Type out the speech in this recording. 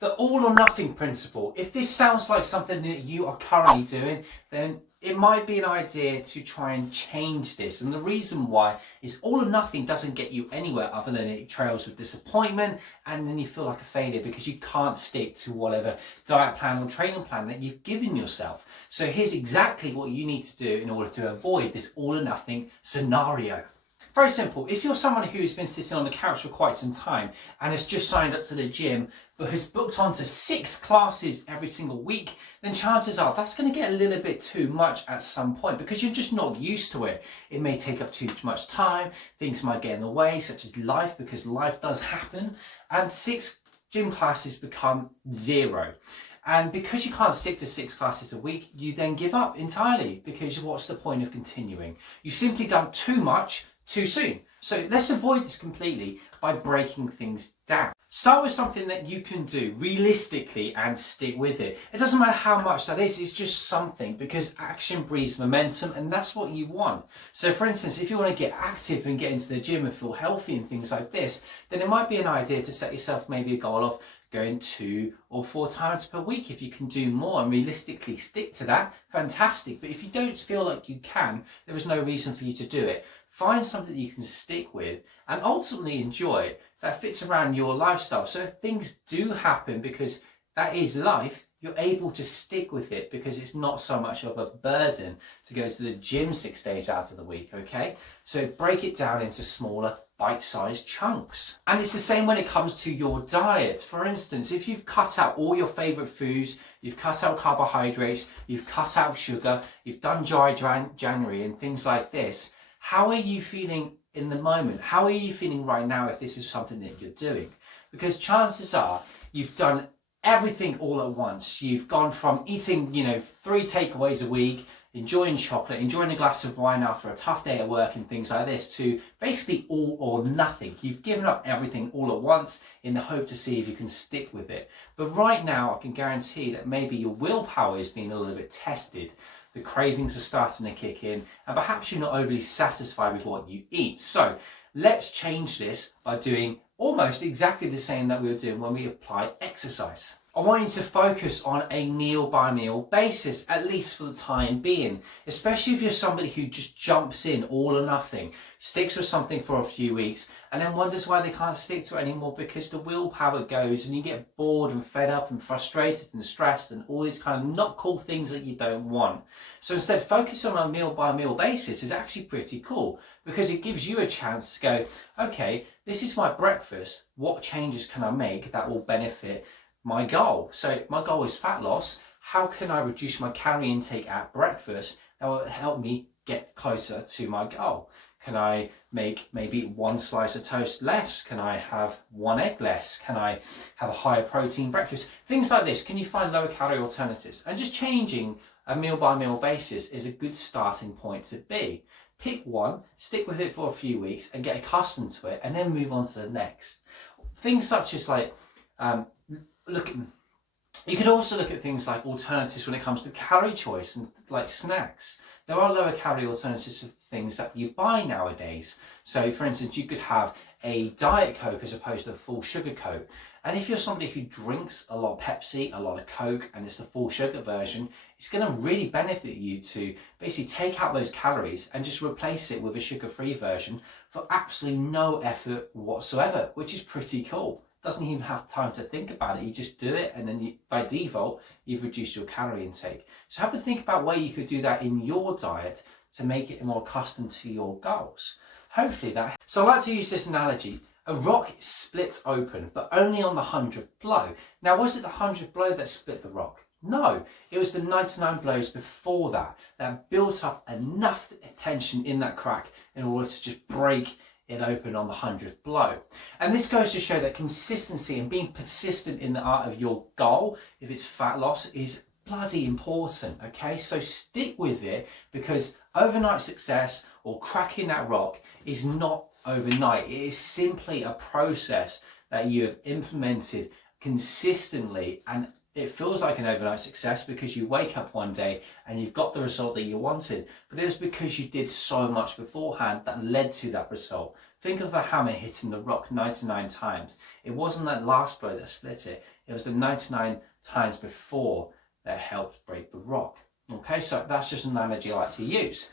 The all or nothing principle. If this sounds like something that you are currently doing, then it might be an idea to try and change this. And the reason why is all or nothing doesn't get you anywhere other than it trails with disappointment, and then you feel like a failure because you can't stick to whatever diet plan or training plan that you've given yourself. So here's exactly what you need to do in order to avoid this all or nothing scenario. Very simple. If you're someone who's been sitting on the couch for quite some time and has just signed up to the gym but has booked onto 6 classes every single week, then chances are that's going to get a little bit too much at some point because you're just not used to it. It may take up too much time, things might get in the way, such as life, because life does happen, and 6 gym classes become 0. And because you can't stick to 6 classes a week, you then give up entirely, because what's the point of continuing? You've simply done too much too soon. So let's avoid this completely by breaking things down. Start with something that you can do realistically and stick with it. It doesn't matter how much that is, it's just something, because action breeds momentum, and that's what you want. So for instance, if you want to get active and get into the gym and feel healthy and things like this, then it might be an idea to set yourself maybe a goal of going 2 or 4 times per week. If you can do more and realistically stick to that, fantastic. But if you don't feel like you can, there is no reason for you to do it. Find something that you can stick with and ultimately enjoy that fits around your lifestyle. So if things do happen, because that is life, you're able to stick with it because it's not so much of a burden to go to the gym 6 days out of the week, okay? So break it down into smaller bite-sized chunks. And it's the same when it comes to your diet. For instance, if you've cut out all your favorite foods, you've cut out carbohydrates, you've cut out sugar, you've done dry January and things like this, how are you feeling in the moment? How are you feeling right now if this is something that you're doing? Because chances are you've done everything all at once. You've gone from eating, 3 takeaways a week, enjoying chocolate, enjoying a glass of wine after a tough day at work and things like this, to basically all or nothing. You've given up everything all at once in the hope to see if you can stick with it. But right now, I can guarantee that maybe your willpower is being a little bit tested. The cravings are starting to kick in, and perhaps you're not overly satisfied with what you eat. So let's change this by doing almost exactly the same that we were doing when we apply exercise. I want you to focus on a meal by meal basis, at least for the time being, especially if you're somebody who just jumps in all or nothing, sticks with something for a few weeks, and then wonders why they can't stick to it anymore because the willpower goes and you get bored and fed up and frustrated and stressed and all these kind of not cool things that you don't want. So instead, focus on a meal by meal basis is actually pretty cool, because it gives you a chance to go, okay, this is my breakfast, what changes can I make that will benefit my goal? So my goal is fat loss. How can I reduce my calorie intake at breakfast that will help me get closer to my goal? Can I make maybe 1 slice of toast less? Can I have 1 egg less? Can I have a higher protein breakfast? Things like this. Can you find lower calorie alternatives? And just changing a meal by meal basis is a good starting point to be. Pick one, stick with it for a few weeks and get accustomed to it, and then move on to the next. Things such as you could also look at things like alternatives when it comes to calorie choice and like snacks. There are lower calorie alternatives to things that you buy nowadays. So for instance, you could have a Diet Coke as opposed to a full sugar Coke. And if you're somebody who drinks a lot of Pepsi, a lot of Coke, and it's the full sugar version, it's going to really benefit you to basically take out those calories and just replace it with a sugar-free version for absolutely no effort whatsoever, which is pretty cool. Doesn't even have time to think about it. You just do it, and then by default, you've reduced your calorie intake. So have a think about where you could do that in your diet to make it more accustomed to your goals. Hopefully that. So I like to use this analogy. A rock splits open, but only on the 100th blow. Now, was it the 100th blow that split the rock? No, it was the 99 blows before that that built up enough tension in that crack in order to just break it open on the 100th blow. And this goes to show that consistency and being persistent in the art of your goal, if it's fat loss, is bloody important, okay? So stick with it, because overnight success or cracking that rock is not overnight. It is simply a process that you have implemented consistently, and it feels like an overnight success because you wake up one day and you've got the result that you wanted, but it was because you did so much beforehand that led to that result. Think of a hammer hitting the rock 99 times. It wasn't that last blow that split it. It was the 99 times before that helped break the rock. Okay, so that's just an analogy I like to use.